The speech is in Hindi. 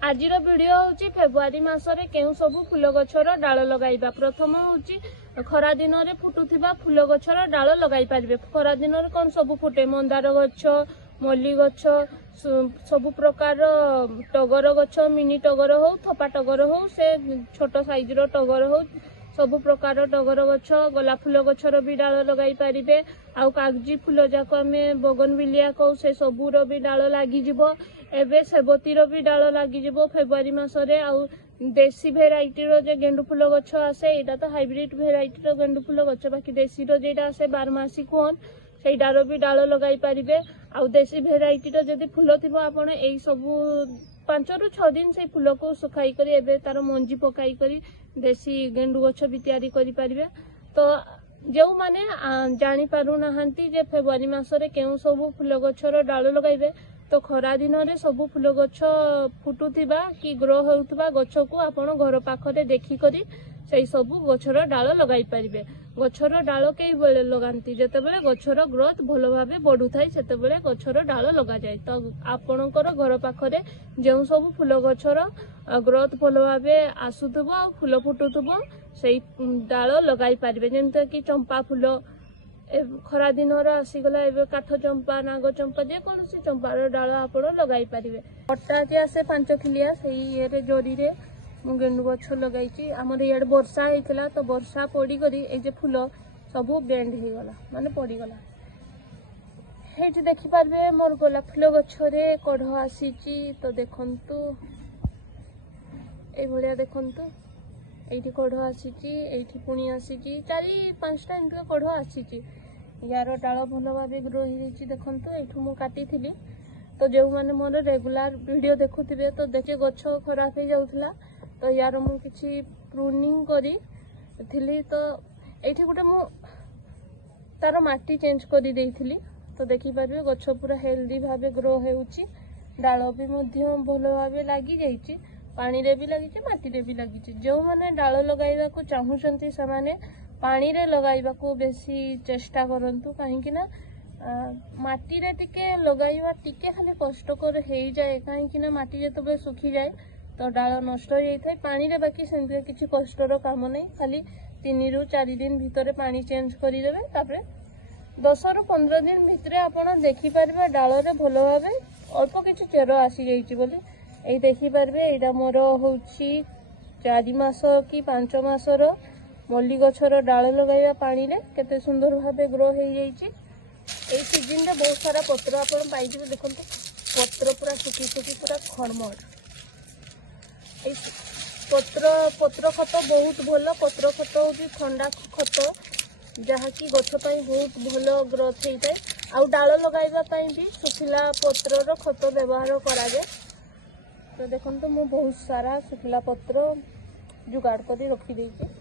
आज वीडियो हूँ फेब्रुआरी मासरे केउ सब फूल गछर डाल लगाइबा। प्रथम हूँ खरा दिन में फुटुथिबा फूल गछर डाल लगाई पारिबे। खरा दिन में कौन सब फुटे मंदार गछ, मल्ली गछ, सब प्रकार टगर गछ, मिनी टगर हो, थपा टगर हो, से छोट साइज रो टगर हो, सब प्रकार टगर गछ, गोलाप फूल गछर भी डाल लगाई पारिबे। आउ कागजी फूल जाक आमे बोगनविलिया कहू से सबूर भी डाल लागी जिवो। एबे सेबतीर भी डाल लागी जिवो फेब्रुआरी मासरे। आउ देसी भेराइटी रो जे गेंडु फूल गछ आसे, एटा तो हाइब्रिड भेराइटी रो गेंडु फूल गछ, बाकी देसी रो जेटा आसे 12 मासी कोन सेटारो भी डाल लगाई पारिबे। आउ देसी भेराइटी रो जदी फूल थिबो आपण एई सबु 5 रु 6 दिन से फूल को सुखाई करी एबे तार मंजी पकाई करी देसी गेंडु गछ भी तैयारी करि पारिबे। तो जो माने जानी पारु नाहंती जे फेब्रुआरी मासरे केउ सब फूल गछर डाल लगाइबे, तो खरा दिन में सब फूल गछ फुटुथिबा कि ग्रो होउथबा गछ को आपण घर पाखरे देखि करी से सब गछर डाल लगाई पारिबे। गछर डाल कई बेले लगांती जेतेबेले गछर ग्रोथ भलो भाबे बढ़ु थाई सेतेबेले गछर डाल लगा जाय। तो आपणकर घर पाखरे जेउ सब फूल गछर ग्रोथ भलो भाबे आसुथबो आ फूल फुटुथबो सेई डाल लगाई पारिबे। जेमते कि चंपा फूल खरा दिन आसीगला एबे काठ चंपा, नाग चंपा, जे कौन सी चंपार डाल आपण लगाई पारिबे। पट्टा जे आसे 5 खिलिया सेई ये जोड़ी रे मु गेंडु गछ लगाई। आमर इे वर्षा होता तो वर्षा पड़ी करी ए जे फूल सब बेंड हो गला माने पड़ी गला। हे देखि पारबे मोर गोलाप फूल गछरे कढ़ आसी। तो देखंतु ए भलिया देखंतु एठी कढ़ आसी, एठी पुणी आसी 4-5टा एंड कढ़ आसी। यार डाल भल भाव ग्रो हो देखंतु। एठू मु काटी थिली तो जो माने मोर रेगुलर वीडियो देखुथिबे तो देखे गछ खराब हो जाउथला तो यार मु किछि प्रूनिंग करी थिली। तो एठी गुटे मु तार माटी चेंज करी देइथिली तो देखि पारबे गछ पूरा हेल्दी भाबे ग्रो हेउची। डाल भी मध्य भलो भाबे लागी जाईची, पानी रे भी लागी, माटी रे भी लागी। जो माने डाल लगाइबा को चाहुचंती से माने पानी रे लगाइबा को बेसी चेष्टा करंतु, काहे कि ना माटी रे टिके लगाइबा टिके खाली कष्टकर हे जाए, काहे कि ना माटी जेतबे सुखी जाए तो डाल नष्ट हो जाए। पानी रे बाकी सेंते किछि कष्टर काम नहीं, खाली 3 रु 4 दिन भितर पानी चेंज करि देबे। तापरे 10 रु 15 दिन भितर आपण देखि पारबे डाल रे भलो भाबे अल्प किछि चेर आसी जाईची बोली। एई देखि पारबे एटा मोर होउची 4 मास कि 5 मासर मल्ली गछर डाल लगाइबा पानी रे केते सुंदर भाबे ग्रो हो जाईची। एई सीजन रे बहुत सारा पत्र आपण पाइजिबे। देखंतु पत्र पूरा सुखी सुखी पूरा खणमड। पत्र खत बहुत भल। पत्र खत होगी ठंडा खत जहाँकि गछ बहुत भल ग्रोथ होता है। आउ डाल लगाइबा भी सुखिला पत्र खत व्यवहार करा जाए। तो देखो मु बहुत सारा सुखिला पत्र जुगाड़ कर रखी देइछि।